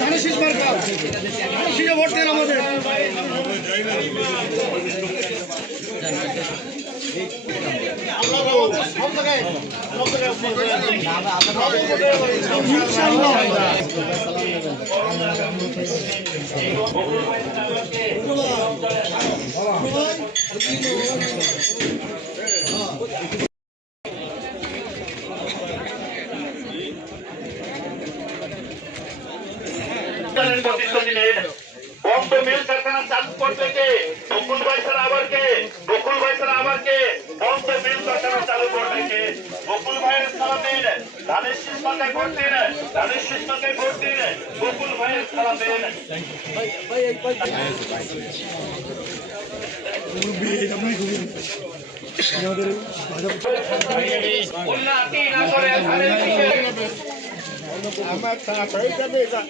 ধানের শীষ মার্কা শীষে ভোট দেন আমাদের। বন্ধ মিল কারখানা চালু করতে কে? বকুল ভাই ছাড়া আবার কে? বকুল ভাই ছাড়া আবার কে? বন্ধ মিল কারখানা চালু করতে কে? বকুল ভাইয়ের সালাম দিন, ধানের শীষ মার্কায় ভোট দিন, ধানের শীষ মার্কায় ভোট দিন, বকুল ভাইয়ের সালাম দিন। উন্নতি না করে ধানের শীষে আমার তাড়াতাড়ি যাবে এটা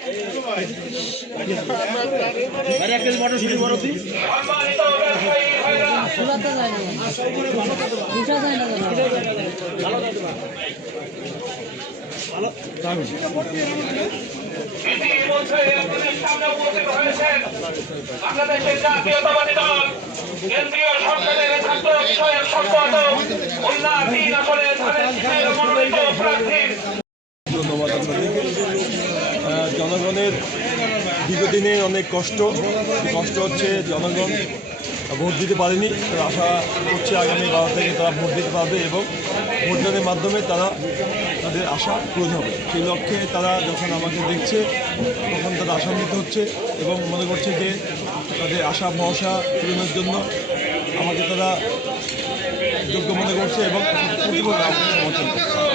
আরে একটা মটরশুটি বড় দিন সম্মানিত ব্যবসায়ী ভাইরা শোনাতে যায় না বুঝা যায় না ভালো দাও ভালো দাও ইতিমধ্যে আপনাদের সামনে উপস্থিত হয়েছেন বাংলাদেশের জাতীয়তাবাদী দল কেন্দ্রীয় সরকারের ছাত্র বিষয়ক সম্পাদক উন্নতি না করে ধানের শীষের মনোনীত প্রার্থী। ধন্যবাদ আপনাদেরকে। জনগণের দীর্ঘদিনে অনেক কষ্ট হচ্ছে, জনগণ ভোট দিতে পারেনি। তারা আশা করছে আগামী 12 থেকে তারা ভোট দিতে পারবে এবং ভোটদানের মাধ্যমে তারা তাদের আশা পূরণ হবে। সেই লক্ষ্যে তারা যখন আমাকে দেখছে তখন তারা আশান্বিত হচ্ছে এবং মনে করছে যে তাদের আশা ভরসা পূরণের জন্য আমাকে তারা যোগ্য মনে করছে এবং প্রতিভা সমর্থন করছে।